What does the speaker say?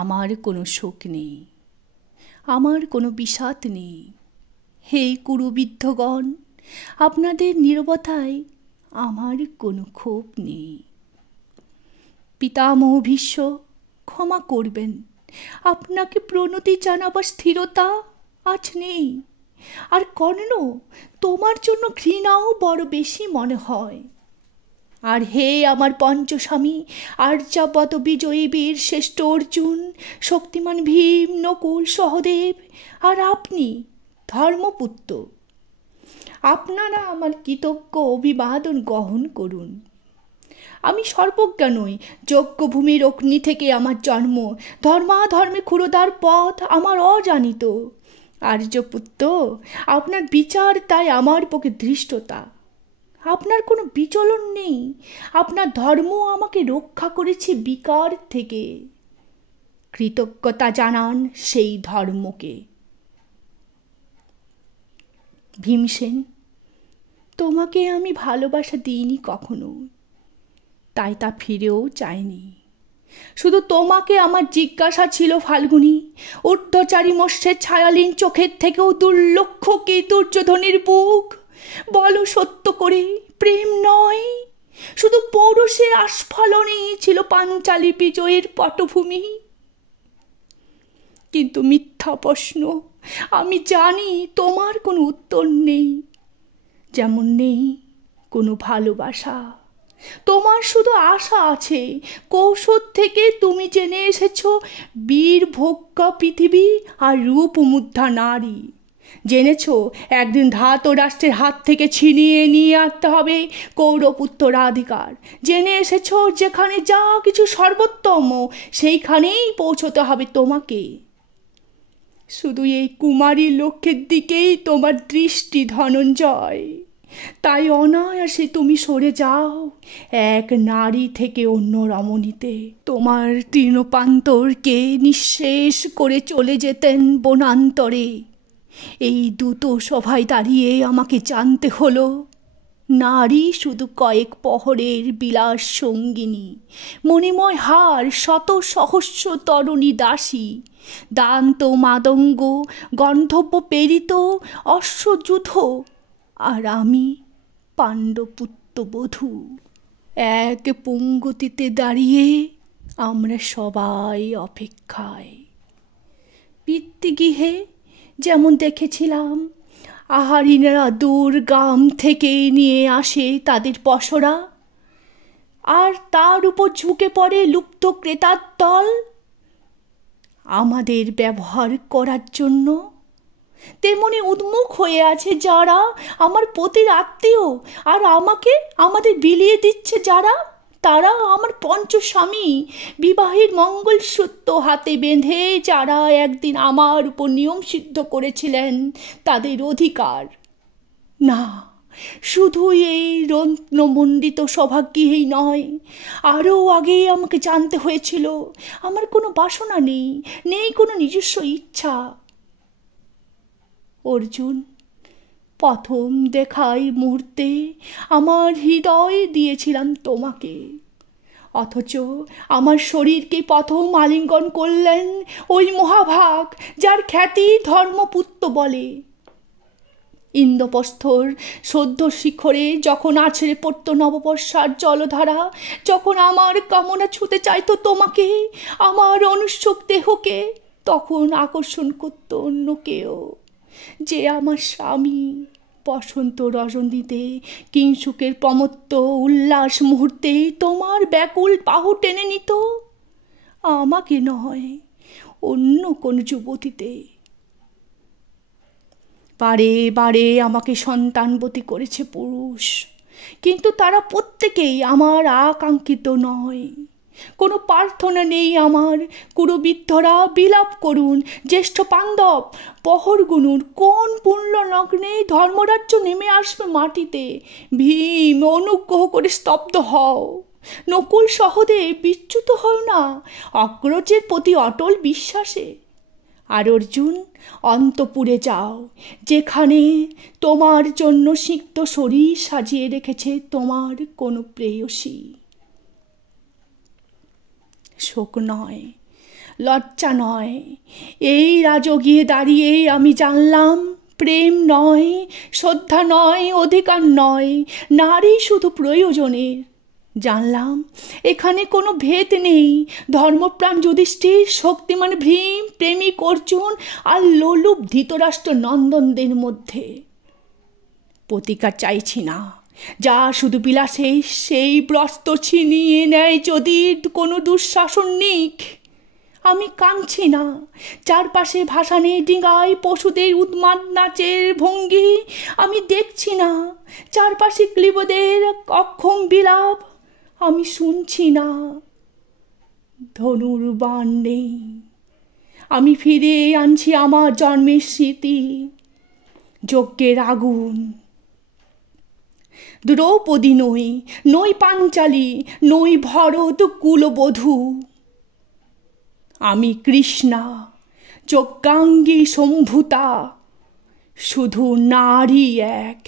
আমার কোনো শোক নেই, আমার কোনো বিষাদ নেই। হে কুরুবিদ্ধগণ, আপনাদের নীরবতায় আমার কোনো ক্ষোভ নেই। পিতামহ ভীষ্ম, ক্ষমা করবেন, আপনাকে প্রণতি জানাবার স্থিরতা আজ নেই। আর কর্ণ, তোমার জন্য ঘৃণাও বড় বেশি মনে হয়। আর হে আমার পঞ্চস্বামী, আর্যাবত বিজয়ী বীর শ্রেষ্ঠ অর্জুন, শক্তিমান ভীম, নকুল, সহদেব, আর আপনি ধর্মপুত্র, আপনারা আমার কৃতজ্ঞ অভিবাদন গ্রহণ করুন। আমি সর্বজ্ঞা নই, যজ্ঞভূমির অগ্নি থেকে আমার জন্ম, ধর্মাধর্মে ক্ষুরোদার পথ আমার অজানিত। আর্যপুত্র, আপনার বিচার তাই আমার পক্ষে ধৃষ্টতা। আপনার কোনো বিচলন নেই, আপনার ধর্ম আমাকে রক্ষা করেছে বিকার থেকে। কৃতজ্ঞতা জানান সেই ধর্মকে। ভীমসেন, তোমাকে আমি ভালোবাসা দিইনি কখনো, তাই তা ফিরেও চাইনি। শুধু তোমাকে আমার জিজ্ঞাসা ছিল ফাল্গুনী, ঊর্ধ্বচারী মৎস্যের ছায়ালীন চোখের থেকেও দুর্লক্ষ কি দুর্যোধনের বুক? বলো সত্য করে, প্রেম নয়, শুধু পৌরুষের আস্ফালনেই ছিল পাঞ্চালী বিজয়ের পটভূমি। কিন্তু মিথ্যা প্রশ্ন, আমি জানি তোমার কোনো উত্তর নেই, যেমন নেই কোনো ভালোবাসা। তোমার শুধু আশা আছে, কৌশল থেকে তুমি জেনে এসেছ বীর ভোগ্য পৃথিবী আর রূপমুগ্ধা নারী। জেনেছ একদিন ধাত রাষ্ট্রের হাত থেকে ছিনিয়ে নিয়ে আসতে হবে কৌরপুত্রাধিকার। জেনে এসেছ যেখানে যা কিছু সর্বোত্তম, সেইখানেই পৌঁছতে হবে তোমাকে। শুধু এই কুমারী লক্ষ্যের দিকেই তোমার দৃষ্টি ধনঞ্জয়, তাই অনায়াসে তুমি সরে যাও এক নারী থেকে অন্য রমণীতে। তোমার তৃণপ্রান্তরকে নিঃশেষ করে চলে যেতেন বনান্তরে। এই দ্রুত সভায় দাঁড়িয়ে আমাকে জানতে হলো নারী শুধু কয়েক পহরের বিলাস সঙ্গিনী, মণিময় হার, শত সহস্র তরুণী দাসী, দান্ত মাদঙ্গ গন্ধব্য প্রেরিত অশ্বযুধ, আর আমি পাণ্ডবপুত্রবধূ। এক পঙ্গতিতে দাঁড়িয়ে আমরা সবাই অপেক্ষায়। পিতৃগৃহে যেমন দেখেছিলাম আহারিণীরা দূর গ্রাম থেকে নিয়ে আসে তাদের পসরা, আর তার উপর ঝুঁকে পড়ে লুপ্ত ক্রেতার দল আমাদের ব্যবহার করার জন্য, তেমনি উন্মুখ হয়ে আছে যারা আমার পতির আত্মীয়, আর আমাকে আমাদের বিলিয়ে দিচ্ছে যারা, তারা আমার পঞ্চস্বামী, বিবাহের মঙ্গলসূত্র হাতে বেঁধে যারা একদিন আমার উপর নিয়ম সিদ্ধ করেছিলেন তাদের অধিকার। না, শুধু এই রত্নমণ্ডিত সৌভাগ্যেই নয়, আরও আগে আমাকে জানতে হয়েছিল আমার কোনো বাসনা নেই, নেই কোনো নিজস্ব ইচ্ছা। অর্জুন, প্রথম দেখাই মুহূর্তে আমার হৃদয় দিয়েছিলাম তোমাকে, অথচ আমার শরীরকে প্রথম আলিঙ্গন করলেন ওই মহাভাগ যার খ্যাতি ধর্মপুত্র বলে। ইন্দ্রপ্রস্থর সদ্য শিখরে যখন আছড়ে পড়ত নববর্ষার জলধারা, যখন আমার কামনা ছুঁতে চাইতো তোমাকে, আমার অনুৎসুক দেহকে, তখন আকর্ষণ করত অন্য কেউ, যে আমার স্বামী। বসন্ত রজনীতে কিংসুকের প্রমত্ত উল্লাস মুহূর্তে তোমার ব্যাকুল বাহু টেনে নিত, আমাকে নয়, অন্য কোন যুবতীতে। বারে বারে আমাকে সন্তানবতী করেছে পুরুষ, কিন্তু তারা প্রত্যেকেই আমার আকাঙ্ক্ষিত নয়। কোনো প্রার্থনা নেই আমার। কুরুবিদ্ধরা বিলাপ করুন, জ্যেষ্ঠ পাণ্ডব পহর গুনুন, কোন পুণ্য লগ্নে ধর্মরাজ্য নেমে আসবে মাটিতে। ভীম, অনুগ্রহ করে স্তব্ধ হও। নকুল, সহদেব, বিচ্যুত হও না অগ্রজের প্রতি অটল বিশ্বাসে। আর অর্জুন, অন্তপুরে যাও, যেখানে তোমার জন্য সিক্ত শরীর সাজিয়ে রেখেছে তোমার কোনো প্রেয়সী। শোক নয়, লজ্জা নয়। এই রাজগিয়ে দাঁড়িয়ে আমি জানলাম প্রেম নয়, শ্রদ্ধা নয়, অধিকার নয়, নারী শুধু প্রয়োজনের। জানলাম এখানে কোনো ভেদ নেই। ধর্মপ্রাণ যুধিষ্ঠির, শক্তিমান ভীম, প্রেমিক অর্জুন আর লোলুপ ধৃতরাষ্ট্র নন্দনদের মধ্যে। প্রতিকার চাইছি না, যা শুধু বিলাসে সেই ব্রস্ত ছিনিয়ে নেয় যদি কোনো দুঃশাসন নিক। আমি কাঁদছি না, চারপাশে ভাসানে ডিঙায় পশুদের উন্মাদ নাচের ভঙ্গি আমি দেখছি না, চারপাশে ক্লীবদের অক্ষম বিলাপ আমি শুনছি না। ধনুর বাণ নেই, আমি ফিরে আনছি আমার জন্মের স্মৃতি, যজ্ঞের আগুন। দ্রৌপদী নই, নই পাঞ্চালী, নই ভরত কুলবধূ, আমি কৃষ্ণা, যজ্ঞাঙ্গী সম্ভূতা, শুধু নারী এক।